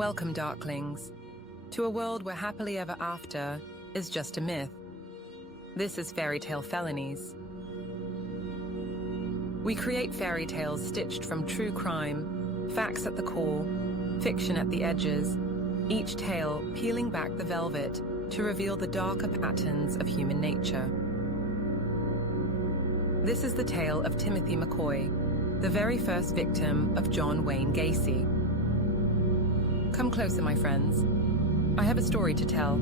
Welcome, Darklings, to a world where happily ever after is just a myth. This is Fairytale Felonies. We create fairy tales stitched from true crime, facts at the core, fiction at the edges, each tale peeling back the velvet to reveal the darker patterns of human nature. This is the tale of Timothy McCoy, the very first victim of John Wayne Gacy. Come closer, my friends. I have a story to tell.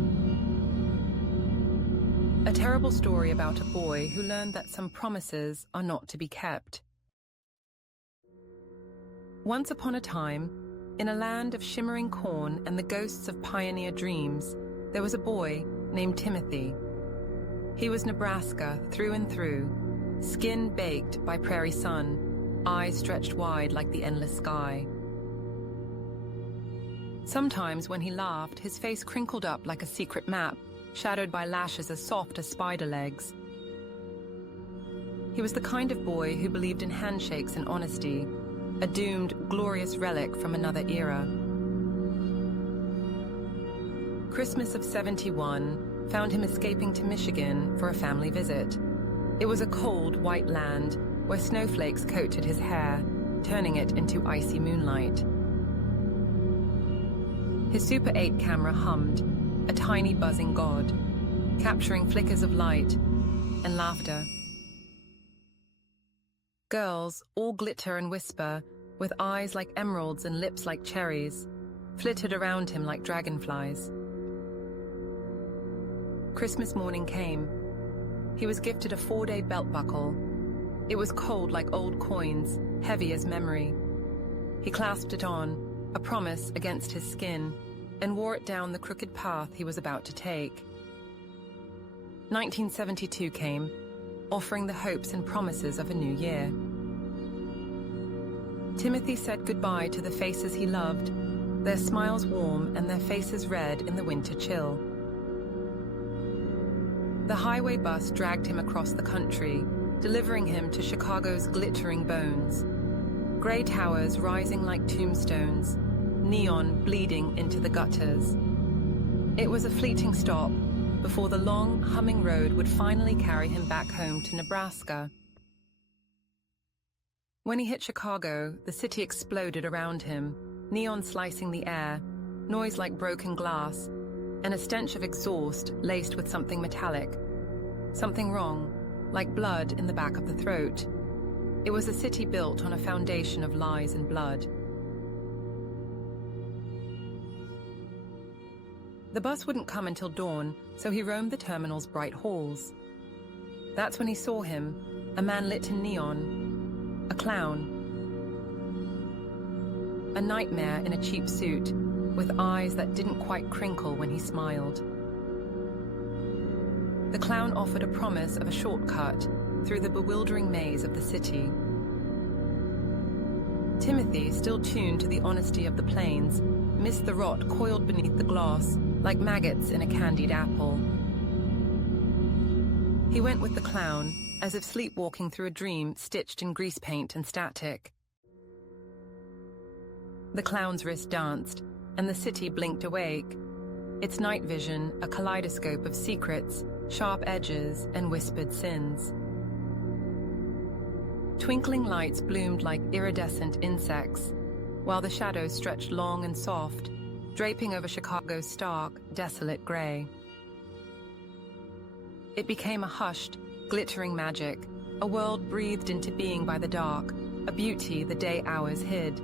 A terrible story about a boy who learned that some promises are not to be kept. Once upon a time, in a land of shimmering corn and the ghosts of pioneer dreams, there was a boy named Timothy. He was Nebraska through and through, skin baked by prairie sun, eyes stretched wide like the endless sky. Sometimes when he laughed, his face crinkled up like a secret map, shadowed by lashes as soft as spider legs. He was the kind of boy who believed in handshakes and honesty, a doomed, glorious relic from another era. Christmas of '71 found him escaping to Michigan for a family visit. It was a cold, white land where snowflakes coated his hair, turning it into icy moonlight. His Super 8 camera hummed, a tiny buzzing god, capturing flickers of light and laughter. Girls, all glitter and whisper, with eyes like emeralds and lips like cherries, flitted around him like dragonflies. Christmas morning came. He was gifted a 4-day belt buckle. It was cold like old coins, heavy as memory. He clasped it on, a promise against his skin, and wore it down the crooked path he was about to take. 1972 came, offering the hopes and promises of a new year. Timothy said goodbye to the faces he loved, their smiles warm and their faces red in the winter chill. The highway bus dragged him across the country, delivering him to Chicago's glittering bones. Gray towers rising like tombstones, neon bleeding into the gutters. It was a fleeting stop before the long, humming road would finally carry him back home to Nebraska. When he hit Chicago, the city exploded around him, neon slicing the air, noise like broken glass, and a stench of exhaust laced with something metallic. Something wrong, like blood in the back of the throat. It was a city built on a foundation of lies and blood. The bus wouldn't come until dawn, so he roamed the terminal's bright halls. That's when he saw him, a man lit in neon, a clown. A nightmare in a cheap suit, with eyes that didn't quite crinkle when he smiled. The clown offered a promise of a shortcut through the bewildering maze of the city. Timothy, still tuned to the honesty of the plains, missed the rot coiled beneath the glass, like maggots in a candied apple. He went with the clown, as if sleepwalking through a dream stitched in grease paint and static. The clown's wrist danced, and the city blinked awake, its night vision a kaleidoscope of secrets, sharp edges, and whispered sins. Twinkling lights bloomed like iridescent insects, while the shadows stretched long and soft, draping over Chicago's stark, desolate gray. It became a hushed, glittering magic, a world breathed into being by the dark, a beauty the day hours hid.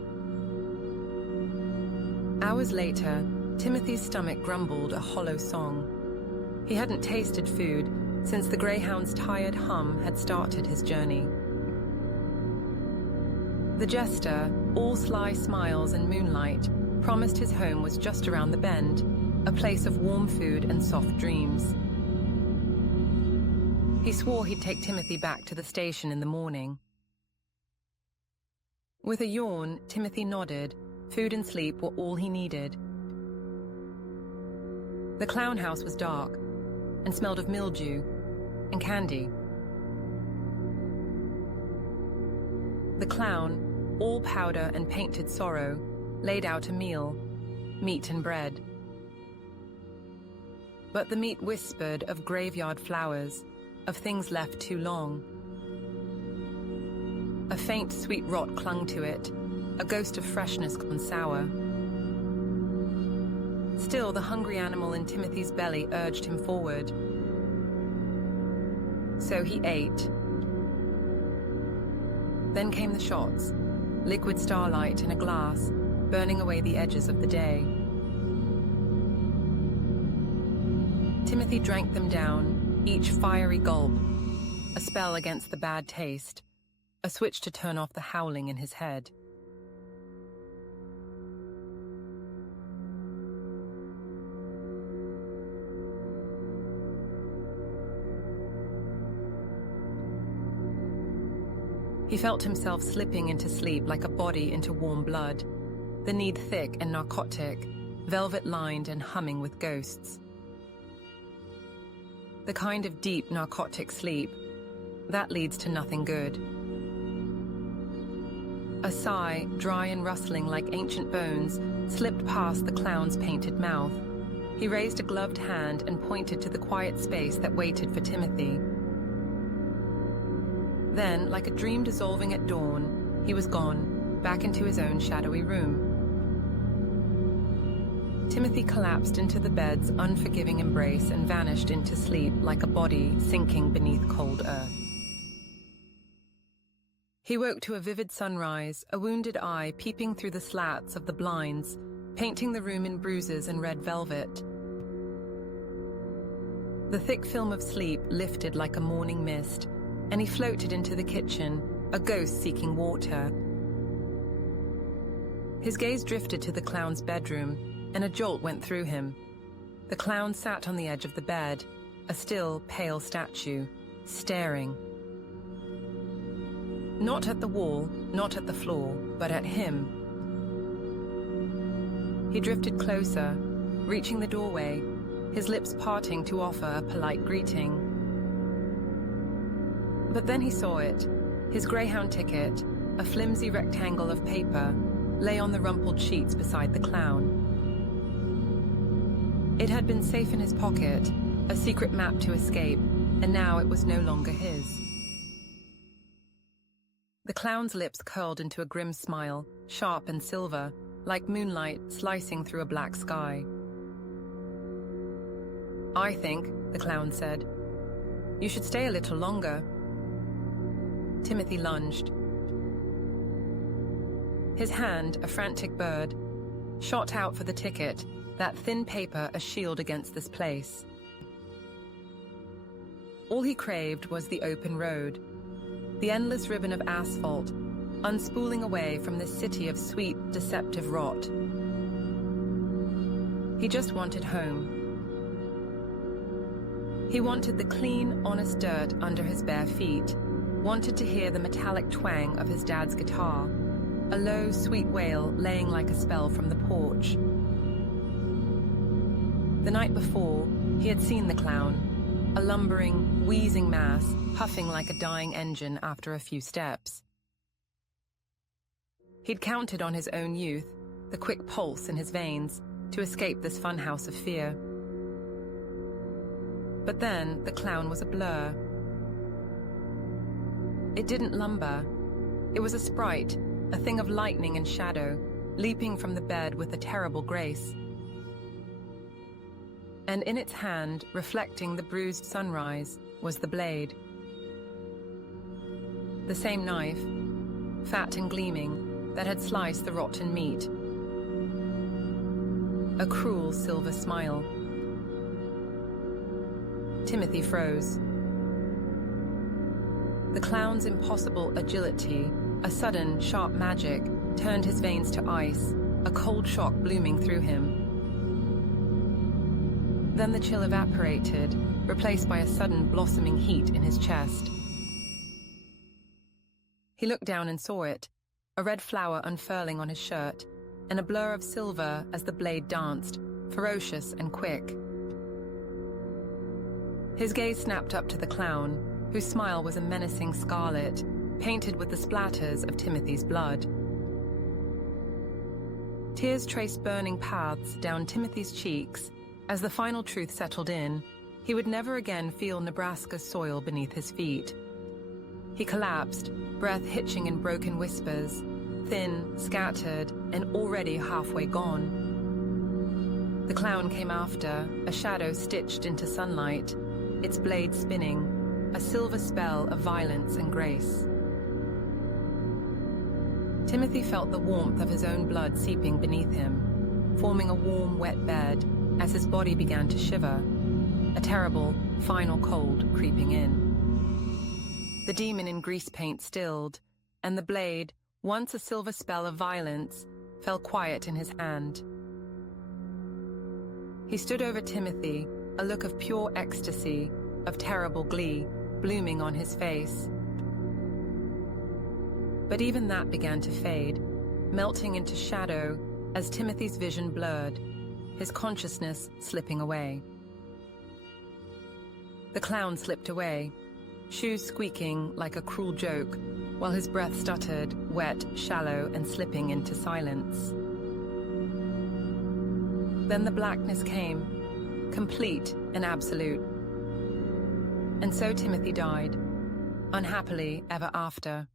Hours later, Timothy's stomach grumbled a hollow song. He hadn't tasted food since the greyhound's tired hum had started his journey. The jester, all sly smiles and moonlight, promised his home was just around the bend, a place of warm food and soft dreams. He swore he'd take Timothy back to the station in the morning. With a yawn, Timothy nodded. Food and sleep were all he needed. The clown house was dark and smelled of mildew and candy. The clown, all powder and painted sorrow, laid out a meal, meat and bread. But the meat whispered of graveyard flowers, of things left too long. A faint sweet rot clung to it, a ghost of freshness gone sour. Still, the hungry animal in Timothy's belly urged him forward. So he ate. Then came the shots, liquid starlight in a glass, burning away the edges of the day. Timothy drank them down, each fiery gulp, a spell against the bad taste, a switch to turn off the howling in his head. He felt himself slipping into sleep like a body into warm blood, the need thick and narcotic, velvet-lined and humming with ghosts. The kind of deep narcotic sleep, that leads to nothing good. A sigh, dry and rustling like ancient bones, slipped past the clown's painted mouth. He raised a gloved hand and pointed to the quiet space that waited for Timothy. Then, like a dream dissolving at dawn, he was gone, back into his own shadowy room. Timothy collapsed into the bed's unforgiving embrace and vanished into sleep like a body sinking beneath cold earth. He woke to a vivid sunrise, a wounded eye peeping through the slats of the blinds, painting the room in bruises and red velvet. The thick film of sleep lifted like a morning mist, and he floated into the kitchen, a ghost seeking water. His gaze drifted to the clown's bedroom, and a jolt went through him. The clown sat on the edge of the bed, a still, pale statue, staring. Not at the wall, not at the floor, but at him. He drifted closer, reaching the doorway, his lips parting to offer a polite greeting. But then he saw it. His greyhound ticket, a flimsy rectangle of paper, lay on the rumpled sheets beside the clown. It had been safe in his pocket, a secret map to escape, and now it was no longer his. The clown's lips curled into a grim smile, sharp and silver, like moonlight slicing through a black sky. "I think," the clown said, "you should stay a little longer." Timothy lunged. His hand, a frantic bird, shot out for the ticket, that thin paper a shield against this place. All he craved was the open road, the endless ribbon of asphalt, unspooling away from this city of sweet, deceptive rot. He just wanted home. He wanted the clean, honest dirt under his bare feet, wanted to hear the metallic twang of his dad's guitar, a low, sweet wail laying like a spell from the porch. The night before, he had seen the clown, a lumbering, wheezing mass, puffing like a dying engine after a few steps. He'd counted on his own youth, the quick pulse in his veins, to escape this funhouse of fear. But then, the clown was a blur. It didn't lumber. It was a sprite, a thing of lightning and shadow, leaping from the bed with a terrible grace. And in its hand, reflecting the bruised sunrise, was the blade. The same knife, fat and gleaming, that had sliced the rotten meat. A cruel silver smile. Timothy froze. The clown's impossible agility, a sudden, sharp magic, turned his veins to ice, a cold shock blooming through him. Then the chill evaporated, replaced by a sudden blossoming heat in his chest. He looked down and saw it, a red flower unfurling on his shirt, and a blur of silver as the blade danced, ferocious and quick. His gaze snapped up to the clown, whose smile was a menacing scarlet, painted with the splatters of Timothy's blood. Tears traced burning paths down Timothy's cheeks. As the final truth settled in, he would never again feel Nebraska's soil beneath his feet. He collapsed, breath hitching in broken whispers, thin, scattered, and already halfway gone. The clown came after, a shadow stitched into sunlight, its blade spinning, a silver spell of violence and grace. Timothy felt the warmth of his own blood seeping beneath him, forming a warm, wet bed as his body began to shiver, a terrible, final cold creeping in. The demon in grease paint stilled, and the blade, once a silver spell of violence, fell quiet in his hand. He stood over Timothy, a look of pure ecstasy, of terrible glee, blooming on his face. But even that began to fade, melting into shadow as Timothy's vision blurred, his consciousness slipping away. The clown slipped away, shoes squeaking like a cruel joke, while his breath stuttered, wet, shallow, and slipping into silence. Then the blackness came, complete and absolute. And so Timothy died, unhappily ever after.